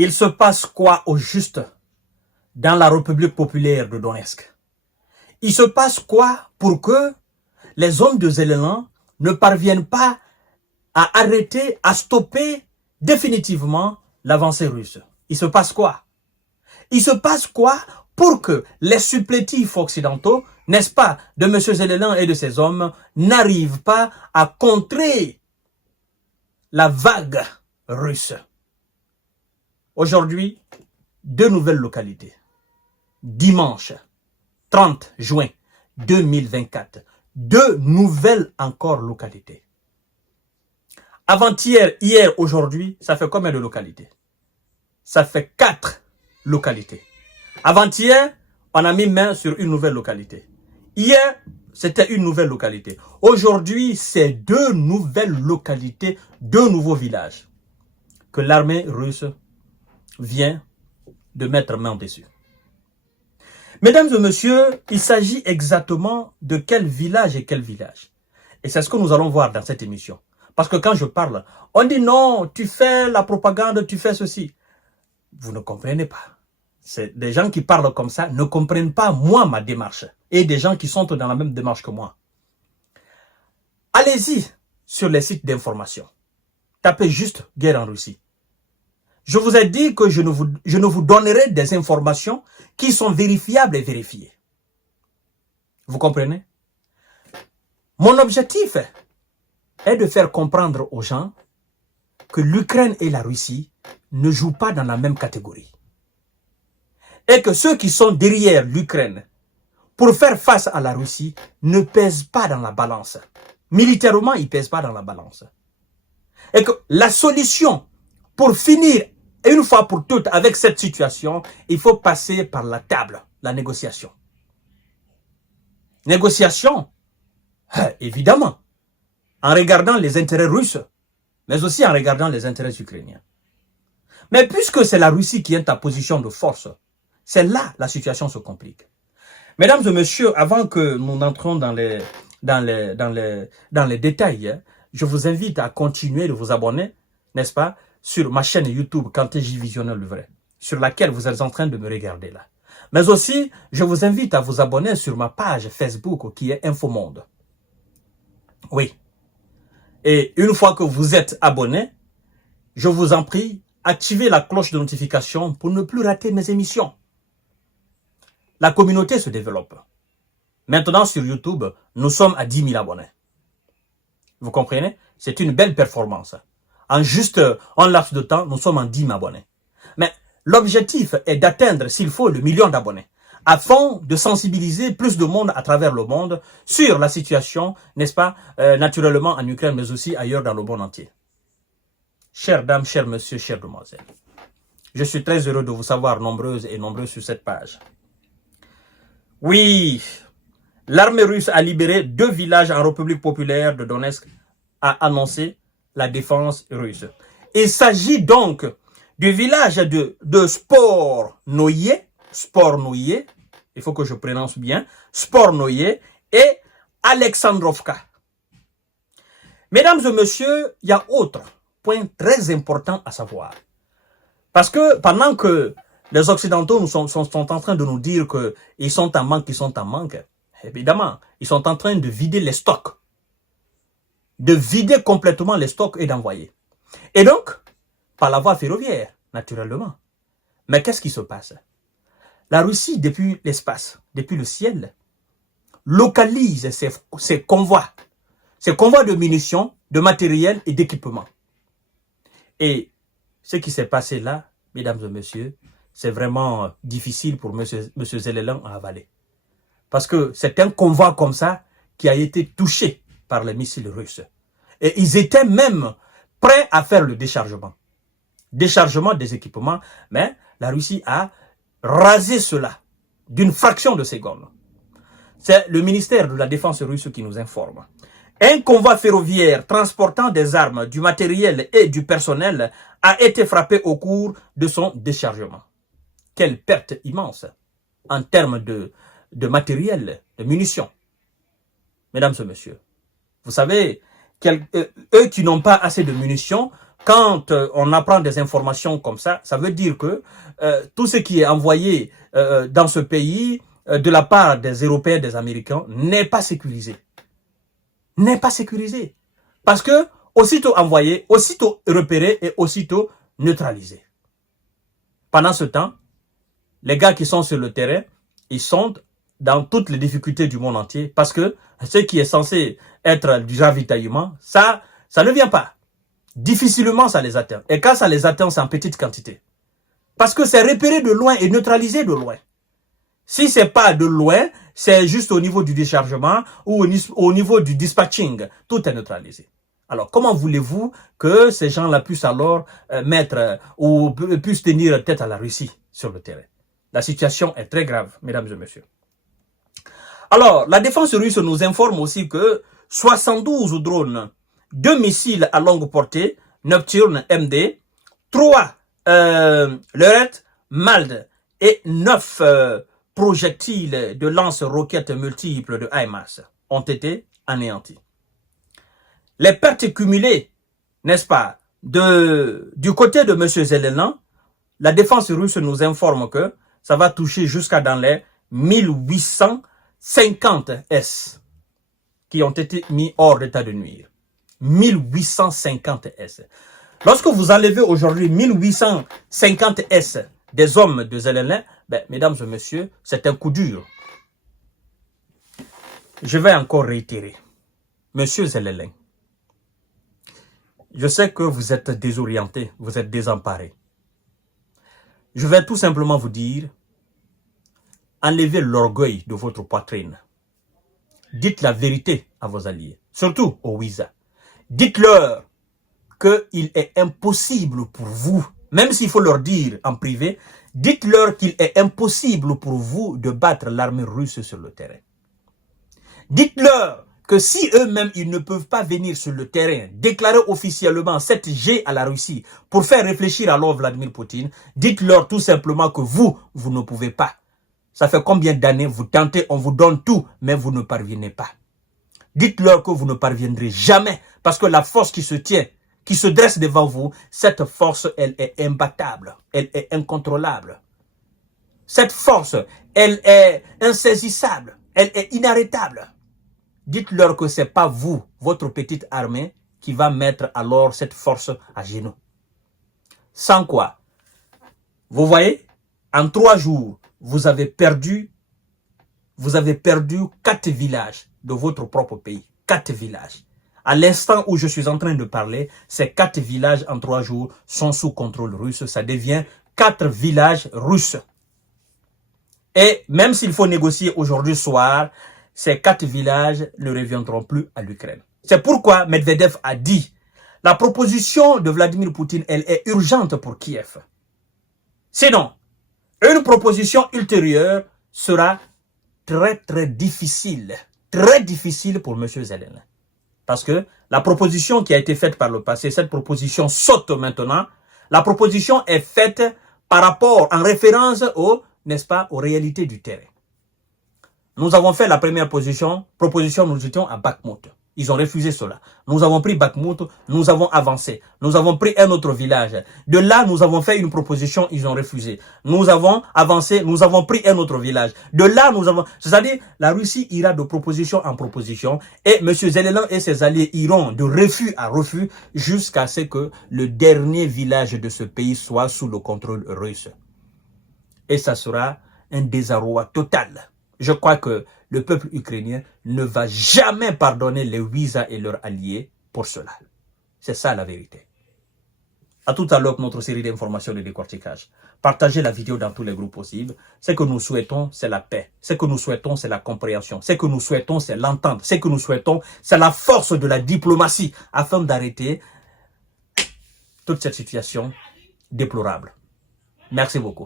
Il se passe quoi au juste dans la République populaire de Donetsk? Il se passe quoi pour que les hommes de Zelensky ne parviennent pas à arrêter, à stopper définitivement l'avancée russe? Il se passe quoi? Il se passe quoi pour que les supplétifs occidentaux, n'est-ce pas, de M. Zelensky et de ses hommes, n'arrivent pas à contrer la vague russe? Aujourd'hui, 2 nouvelles localités. Dimanche 30 juin 2024, 2 nouvelles encore localités. Avant-hier, hier, aujourd'hui, ça fait combien de localités? Ça fait 4 localités. Avant-hier, on a mis main sur une nouvelle localité. Hier, c'était une nouvelle localité. Aujourd'hui, c'est 2 nouvelles localités, 2 nouveaux villages que l'armée russe vient de mettre main dessus. Mesdames et messieurs, il s'agit exactement de quel village et quel village. Et c'est ce que nous allons voir dans cette émission. Parce que quand je parle, on dit non, tu fais la propagande, tu fais ceci. Vous ne comprenez pas. C'est des gens qui parlent comme ça ne comprennent pas moi ma démarche. Et des gens qui sont dans la même démarche que moi. Allez-y sur les sites d'information. Tapez juste guerre en Russie. Je vous ai dit que je ne vous donnerai des informations qui sont vérifiables et vérifiées. Vous comprenez? Mon objectif est de faire comprendre aux gens que l'Ukraine et la Russie ne jouent pas dans la même catégorie. Et que ceux qui sont derrière l'Ukraine pour faire face à la Russie ne pèsent pas dans la balance. Militairement, ils ne pèsent pas dans la balance. Et que la solution pour finir une fois pour toutes avec cette situation, il faut passer par la table, la négociation. Négociation, évidemment, en regardant les intérêts russes, mais aussi en regardant les intérêts ukrainiens. Mais puisque c'est la Russie qui est en position de force, c'est là la situation se complique. Mesdames et messieurs, avant que nous n'entrions dans les détails, je vous invite à continuer de vous abonner, n'est-ce pas, sur ma chaîne YouTube Kanté J Visionneur le vrai, sur laquelle vous êtes en train de me regarder là. Mais aussi, je vous invite à vous abonner sur ma page Facebook qui est Infomonde. Oui. Et une fois que vous êtes abonné, je vous en prie, activez la cloche de notification pour ne plus rater mes émissions. La communauté se développe. Maintenant, sur YouTube, nous sommes à 10 000 abonnés. Vous comprenez? C'est une belle performance. En juste un laps de temps, nous sommes en 10 000 abonnés. Mais l'objectif est d'atteindre, s'il faut, le 1 million d'abonnés, afin de sensibiliser plus de monde à travers le monde sur la situation, n'est-ce pas, naturellement en Ukraine, mais aussi ailleurs dans le monde entier. Chères dames, chers messieurs, chères demoiselles, je suis très heureux de vous savoir nombreuses et nombreux sur cette page. Oui, l'armée russe a libéré 2 villages en République populaire de Donetsk, a annoncé la défense russe. Il s'agit donc du village de Spornoye, il faut que je prononce bien, Spornoye et Alexandrovka. Mesdames et messieurs, il y a autre point très important à savoir. Parce que pendant que les Occidentaux sont en train de nous dire qu'ils sont en manque, évidemment, ils sont en train de vider les stocks. De vider complètement les stocks et d'envoyer. Et donc, par la voie ferroviaire, naturellement. Mais qu'est-ce qui se passe? La Russie, depuis l'espace, depuis le ciel, localise ses convois de munitions, de matériel et d'équipement. Et ce qui s'est passé là, mesdames et messieurs, c'est vraiment difficile pour M. Zelensky à avaler. Parce que c'est un convoi comme ça qui a été touché par les missiles russes. Et ils étaient même prêts à faire le déchargement. Déchargement des équipements, mais la Russie a rasé cela d'une fraction de seconde. C'est le ministère de la Défense russe qui nous informe. Un convoi ferroviaire transportant des armes, du matériel et du personnel a été frappé au cours de son déchargement. Quelle perte immense en termes de matériel, de munitions. Mesdames et messieurs, vous savez, eux qui n'ont pas assez de munitions, quand on apprend des informations comme ça veut dire que tout ce qui est envoyé dans ce pays de la part des Européens, des Américains, n'est pas sécurisé. N'est pas sécurisé. Parce que aussitôt envoyé, aussitôt repéré et aussitôt neutralisé. Pendant ce temps, les gars qui sont sur le terrain, ils sont dans toutes les difficultés du monde entier parce que ce qui est censé être du ravitaillement, ça ne vient pas. Difficilement, ça les atteint. Et quand ça les atteint, c'est en petite quantité. Parce que c'est repéré de loin et neutralisé de loin. Si c'est pas de loin, c'est juste au niveau du déchargement ou au niveau du dispatching. Tout est neutralisé. Alors, comment voulez-vous que ces gens-là puissent alors mettre ou puissent tenir tête à la Russie sur le terrain? La situation est très grave, mesdames et messieurs. Alors, la défense russe nous informe aussi que 72 drones, 2 missiles à longue portée, Neptune MD, 3 Leopard, Mald et 9 projectiles de lance-roquettes multiples de HIMARS ont été anéantis. Les pertes cumulées, n'est-ce pas, du côté de M. Zelensky, la défense russe nous informe que ça va toucher jusqu'à dans les 1850 S qui ont été mis hors d'état de nuire. 1850 S. Lorsque vous enlevez aujourd'hui 1850 S des hommes de Zelensky, ben, mesdames et messieurs, c'est un coup dur. Je vais encore réitérer. Monsieur Zelensky, je sais que vous êtes désorienté, vous êtes désemparé. Je vais tout simplement vous dire, enlevez l'orgueil de votre poitrine. Dites la vérité à vos alliés, surtout aux Ouïsa. Dites-leur qu'il est impossible pour vous, même s'il faut leur dire en privé, dites-leur qu'il est impossible pour vous de battre l'armée russe sur le terrain. Dites-leur que si eux-mêmes, ils ne peuvent pas venir sur le terrain, déclarer officiellement cette G à la Russie pour faire réfléchir alors Vladimir Poutine, dites-leur tout simplement que vous ne pouvez pas. Ça fait combien d'années vous tentez, on vous donne tout, mais vous ne parvenez pas. Dites-leur que vous ne parviendrez jamais, parce que la force qui se tient, qui se dresse devant vous, cette force, elle est imbattable, elle est incontrôlable. Cette force, elle est insaisissable, elle est inarrêtable. Dites-leur que ce n'est pas vous, votre petite armée, qui va mettre alors cette force à genoux. Sans quoi, vous voyez, en 3 jours, vous avez perdu 4 villages de votre propre pays. 4 villages. À l'instant où je suis en train de parler, ces 4 villages en 3 jours sont sous contrôle russe. Ça devient 4 villages russes. Et même s'il faut négocier aujourd'hui soir, ces 4 villages ne reviendront plus à l'Ukraine. C'est pourquoi Medvedev a dit, la proposition de Vladimir Poutine, elle est urgente pour Kiev. Sinon, une proposition ultérieure sera très difficile pour M. Zelensky. Parce que la proposition qui a été faite par le passé, cette proposition saute maintenant. La proposition est faite par rapport, en référence n'est-ce pas, aux réalités du terrain. Nous avons fait la première proposition, nous étions à Bakhmut. Ils ont refusé cela. Nous avons pris Bakhmut, nous avons avancé. Nous avons pris un autre village. De là, nous avons fait une proposition, ils ont refusé. Nous avons avancé, nous avons pris un autre village. De là, nous avons... C'est-à-dire, la Russie ira de proposition en proposition et M. Zelensky et ses alliés iront de refus à refus jusqu'à ce que le dernier village de ce pays soit sous le contrôle russe. Et ça sera un désarroi total. Je crois que le peuple ukrainien ne va jamais pardonner les Ouïsa et leurs alliés pour cela. C'est ça la vérité. À tout à l'heure pour notre série d'informations de décortiquage. Partagez la vidéo dans tous les groupes possibles. Ce que nous souhaitons, c'est la paix. Ce que nous souhaitons, c'est la compréhension. Ce que nous souhaitons, c'est l'entente. Ce que nous souhaitons, c'est la force de la diplomatie afin d'arrêter toute cette situation déplorable. Merci beaucoup.